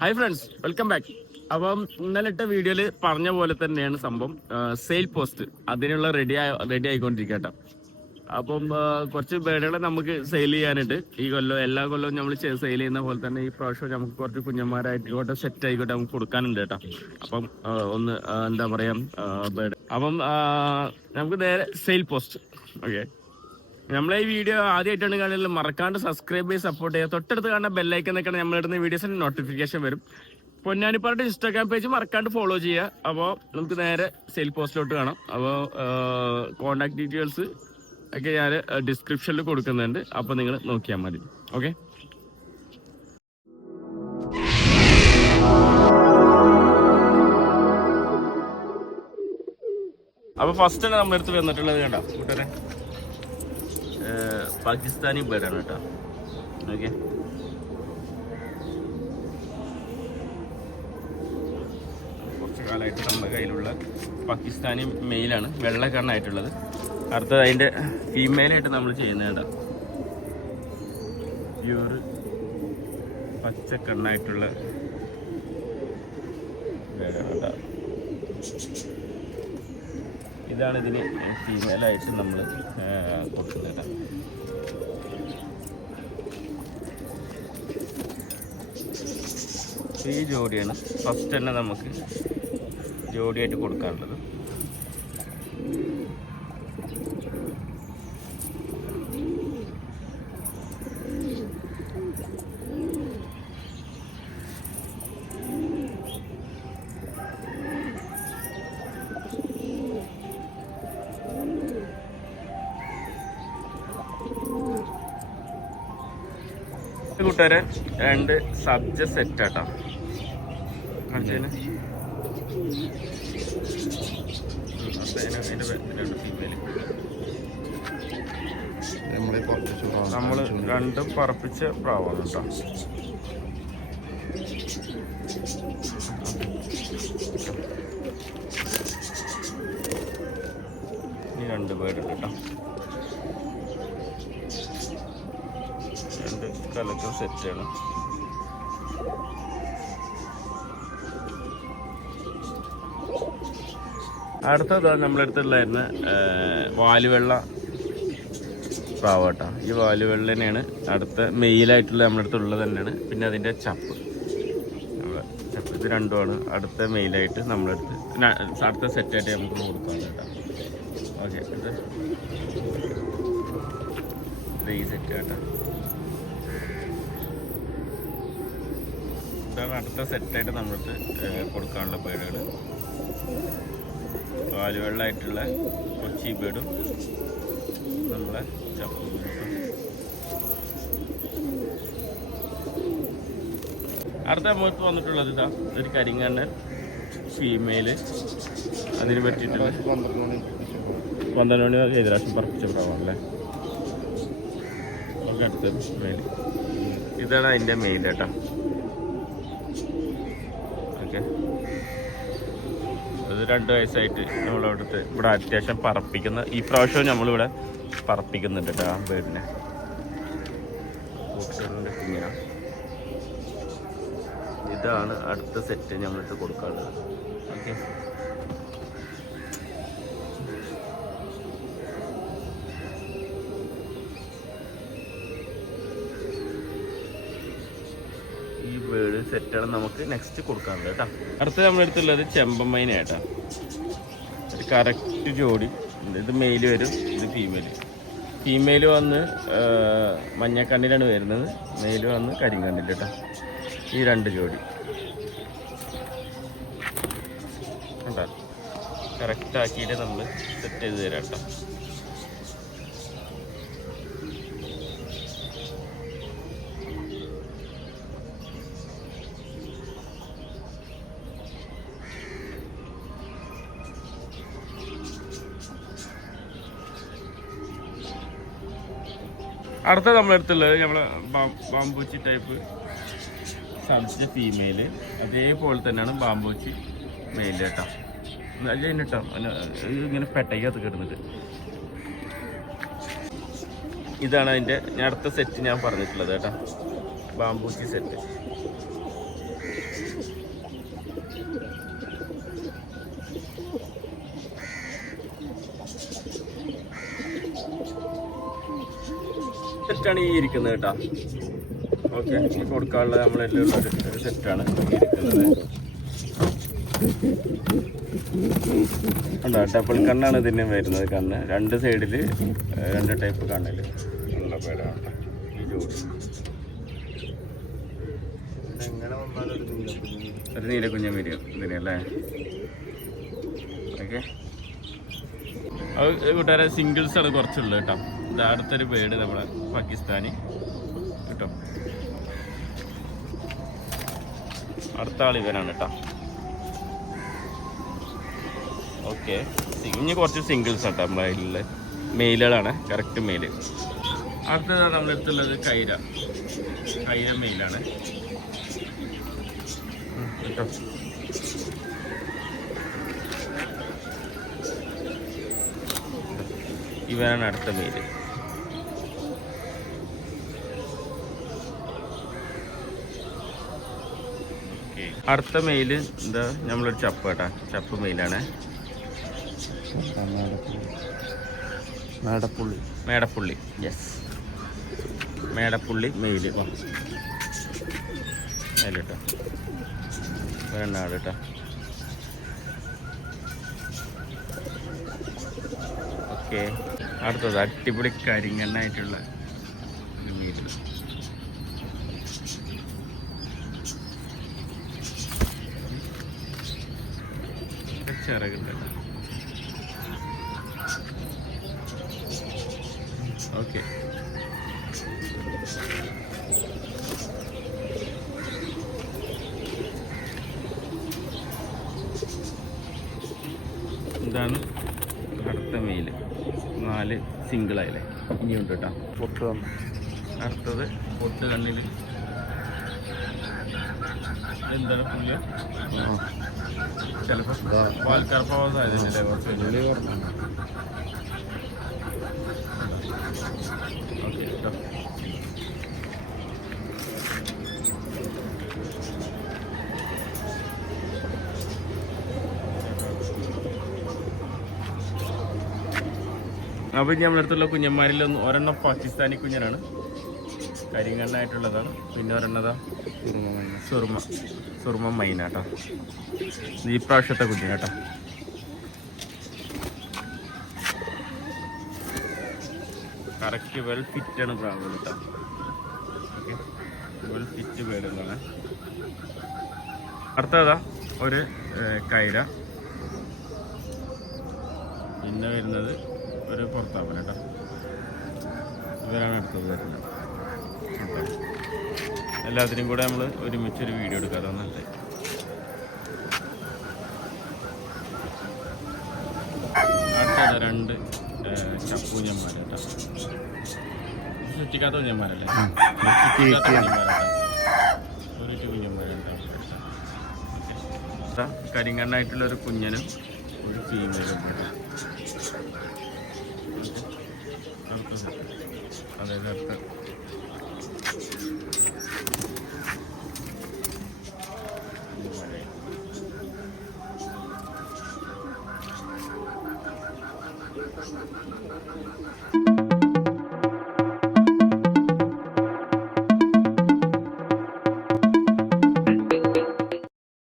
Hi friends, welcome back. അപ്പം ഇന്നലത്തെ വീഡിയോയിൽ പറഞ്ഞ പോലെ തന്നെയാണ് സംഭവം. സെയിൽ പോസ്റ്റ് അതിനുള്ള റെഡി ആയിക്കൊണ്ടിരിക്കട്ടോ. അപ്പം കുറച്ച് ബേഡുകളെ നമുക്ക് സെയിൽ ചെയ്യാനുണ്ട്. ഈ കൊല്ലം എല്ലാ കൊല്ലവും നമ്മൾ സെയിൽ ചെയ്യുന്ന പോലെ തന്നെ ഈ പ്രാവശ്യം നമുക്ക് കുറച്ച് കുഞ്ഞന്മാരായിക്കോട്ടെ സെറ്റ് ആയിക്കോട്ടെ നമുക്ക് കൊടുക്കാനുണ്ട് കേട്ടോ. അപ്പം ഒന്ന് എന്താ പറയാ ബേഡ്. അപ്പം നമുക്ക് നേരെ സെയിൽ പോസ്റ്റ്. ഓക്കെ, നമ്മളെ ഈ വീഡിയോ ആദ്യമായിട്ടാണ് കാണുന്നത്, മറക്കാണ്ട് സബ്സ്ക്രൈബ് ചെയ്ത് സപ്പോർട്ട് ചെയ്യുക. തൊട്ടടുത്ത് കാണുന്ന ബെല്ലൈക്കൻ നിൽക്കണം, നമ്മളിടുന്ന വീഡിയോസിന് നോട്ടിഫിക്കേഷൻ വരും. പൊന്നാനിപ്പാട് ഇൻസ്റ്റാഗ്രാം പേജ് മറക്കാണ്ട് ഫോളോ ചെയ്യുക. അപ്പോൾ നമുക്ക് നേരെ സെയിൽ പോസ്റ്റിലോട്ട് കാണാം. അപ്പോൾ കോൺടാക്ട് ഡീറ്റെയിൽസ് ഒക്കെ ഞാൻ ഡിസ്ക്രിപ്ഷനിൽ കൊടുക്കുന്നുണ്ട്, അപ്പോൾ നിങ്ങൾ നോക്കിയാൽ മതി. ഓക്കെ, അപ്പോൾ ഫസ്റ്റ് തന്നെ നമ്മുടെ അടുത്ത് വന്നിട്ടുള്ളത് കണ്ടോ കൂട്ടരെ, പാകിസ്ഥാനി ബേഡാണ് കേട്ടോ. ഓക്കെ, കുറച്ച് കാലമായിട്ട് നമ്മുടെ കയ്യിലുള്ള പാകിസ്ഥാനി മെയിലാണ്, വെള്ളക്കണ്ണായിട്ടുള്ളത്. അടുത്തത് അതിൻ്റെ ഫീമെയിലായിട്ട് നമ്മൾ ചെയ്യുന്നത് കേട്ടോ, പ്യൂർ പച്ചക്കണ്ണായിട്ടുള്ള ബേഡാണ് കേട്ടോ. ഇതാണ് ഇതിന് ഫീമെയിലായിട്ട് നമ്മൾ കൊടുക്കുന്നത്. ഈ ജോഡിയാണ് ഫസ്റ്റ് തന്നെ നമുക്ക് ജോഡിയായിട്ട് കൊടുക്കാനുള്ളത്. കൂട്ടുകാരെ, രണ്ട് സബ്ജ സെറ്റ് ആട്ടോ. രണ്ട് ഫീമെയിൽ നമ്മൾ രണ്ടും പറപ്പിച്ച പ്രാവാണ് കേട്ടോ. ഇനി രണ്ട് പേരുണ്ട് കേട്ടോ, രണ്ട് കലക്കം സെറ്റാണ്. അടുത്തത് നമ്മുടെ അടുത്തുള്ളായിരുന്ന വാലുവെള്ള പ്രാവട്ടോ. ഈ വാലുവെള്ള തന്നെയാണ് അടുത്ത മെയിലായിട്ടുള്ള നമ്മുടെ അടുത്തുള്ളത് തന്നെയാണ്. പിന്നെ അതിൻ്റെ ചപ്പ് ഇത് രണ്ടുമാണ് അടുത്ത മെയിലായിട്ട് നമ്മളടുത്ത് അടുത്ത സെറ്റായിട്ട് നമുക്ക് കൊടുക്കാണ് കേട്ടോ. ഓക്കെ, ഇത് ഈ സെറ്റ് കേട്ടോ. ഇതാണ് അടുത്ത സെറ്റായിട്ട് നമ്മൾക്ക് കൊടുക്കാനുള്ള ബേഡുകൾ. വാലുവെള്ളമായിട്ടുള്ള കൊച്ചി ബേഡും നമ്മളെ ചപ്പും. അടുത്ത നമുക്ക് വന്നിട്ടുള്ളത് ഇതാ ഒരു കരിങ്കണ്ണൻ ഫീമെയില്. അതിന് പറ്റിയിട്ടുള്ള 12 മണി ഏകദേശം പറപ്പിച്ച പ്രാവാണല്ലേ. നമുക്ക് അടുത്ത മെയിൽ ഇതാണ് അതിൻ്റെ മെയിൽ കേട്ടോ. ഓക്കെ, അത് 2 വയസ്സായിട്ട് നമ്മളവിടുത്തെ ഇവിടെ അത്യാവശ്യം പറപ്പിക്കുന്ന ഈ പ്രാവശ്യവും നമ്മളിവിടെ പറപ്പിക്കുന്നുണ്ട് കേട്ടോ ആ ബേഡിനെ. ഇങ്ങനെ ഇതാണ് അടുത്ത സെറ്റ് നമ്മളിട്ട് കൊടുക്കാനുള്ളത്. ഓക്കെ, ഈ ബേഡ് സെറ്റാണ് നമുക്ക് നെക്സ്റ്റ് കൊടുക്കാനുള്ളത് കേട്ടോ. അടുത്ത നമ്മളെടുത്തുള്ളത് ചെമ്പമ്മൈന കേട്ടോ. ഒരു കറക്റ്റ് ജോഡി. ഇത് മെയിൽ വരും, ഇത് ഫീമെയിൽ. ഫീമെയിൽ വന്ന് മഞ്ഞക്കണ്ണിലാണ് വരുന്നത്, മെയിൽ വന്ന് കരിങ്കണ്ണിൽ കേട്ടോ. ഈ രണ്ട് ജോഡി കണ്ടോ, കറക്റ്റ് ആക്കിയിട്ട് നമ്മൾ സെറ്റ് ചെയ്ത് തരാം കേട്ടോ. അടുത്ത നമ്മളെടുത്തുള്ളത് നമ്മളെ ബാമ്പൂച്ചി ടൈപ്പ് സബ്ജ ഫീമെയിൽ. അതേപോലെ തന്നെയാണ് ബാമ്പൂച്ചി മെയിൽ കേട്ടോ. നല്ല കേട്ടോ, ഇങ്ങനെ പെട്ടയ്ക്കകത്ത് കിടന്നിട്ട്. ഇതാണ് അതിൻ്റെ അടുത്ത സെറ്റ് ഞാൻ പറഞ്ഞിട്ടുള്ളത് കേട്ടോ, ബാമ്പൂച്ചി സെറ്റ്. സെറ്റാണ് ഈ ഇരിക്കുന്നത് കേട്ടോ. ഓക്കെ, ഈ കൊടുക്കാനുള്ള നമ്മളെല്ലാം ഒരു സെറ്റാണ് ഇരിക്കുന്നത്. ഉണ്ടോ, ഡബിൾ കണ്ണാണ് ഇതിന് വരുന്നത്. കണ്ണ് രണ്ട് സൈഡിൽ രണ്ട് ടൈപ്പ് കണ്ണിൽ ഉള്ള പേരാണ് ഈ ജോഡി. ഒരു നീലക്കുഞ്ഞൻ വരും ഇതിനല്ലേ. ഓക്കെ, അത് കൂട്ടുകാരെ സിംഗിൾസ് ആണ് കുറച്ചുള്ളത് കേട്ടോ. ഇത് അടുത്തൊരു ബേഡ് നമ്മളെ പാകിസ്ഥാനി കേട്ടോ. അടുത്ത ആൾ ഇവനാണ് കേട്ടോ. ഓക്കെ, ഇനി കുറച്ച് സിംഗിൾസ് ആട്ടോ നമ്മളതിലുള്ള മെയിലുകളാണ്, കറക്റ്റ് മെയില്. അടുത്തതാണ് നമ്മളെടുത്തുള്ളത് കൈര മെയിലാണ് കേട്ടോ. ഇവനാണ് അടുത്ത മെയില്. അടുത്ത മെയില് എന്താ നമ്മളൊരു ചപ്പ് കേട്ടാ, ചപ്പ് മെയിലാണ്. മേടപ്പുള്ളി യെസ്, മേടപ്പുള്ളി മെയില് അതിലിട്ടോ വേണാട് കേട്ടോ. ഓക്കെ, അടുത്തത് അടിപൊളി കരിങ്ങണ്ണായിട്ടുള്ള ഒരു മീൻ. ചിറകുണ്ടല്ലോ. ഓക്കെ, ഇതാണ് അടുത്ത മെയില്. 4 സിംഗിളായില്ലേ, ഇനിയുണ്ട് കേട്ടോ. പൊട്ട് അടുത്തത് പൊട്ട് കണ്ണിൽ എന്താണ് പുള്ളിയ ചിലപ്പോൾ പാൽക്കറപ്പാവാൻ സാധ്യതയില്ലേ കുറച്ച്. ഓക്കെ കേട്ടോ. അപ്പോൾ ഇനി നമ്മളടുത്തുള്ള കുഞ്ഞന്മാരിലൊന്ന് ഒരെണ്ണം പാകിസ്ഥാനി കുഞ്ഞനാണ്, കരിങ്കണ്ണായിട്ടുള്ളതാണ്. പിന്നെ ഒരെണ്ണതാ സുർമ മൈന കേട്ടോ. ഈ പ്രാവശ്യത്തെ കുഞ്ഞ് കേട്ടോ. കറക്റ്റ് വെൽ ഫിറ്റാണ് പ്രാവ് കേട്ടോ. ഓക്കെ, വെൽ ഫിറ്റ് പേടുകളാണ്. അടുത്തതാ ഒരു കൈര. പിന്നെ വരുന്നത് ഒരു പുറത്താവൻ കേട്ടോ. ഇവരാണ് അടുത്തത് വരുന്നത്. എല്ലാത്തിനും കൂടെ നമ്മൾ ഒരുമിച്ചൊരു വീഡിയോ എടുക്കാതെ വന്നിട്ട്. അടുത്തത് 2 ചപ്പൂഞ്ഞന്മാർ കേട്ടോ. ചുറ്റിക്കാത്ത കുഞ്ഞന്മാരല്ലേ, ഒരു കുഞ്ഞന്മാരുണ്ടാവും. കരിങ്കണ്ണായിട്ടുള്ള ഒരു കുഞ്ഞനും ഒരു ഫീമെയിലും അതായത് അടുത്ത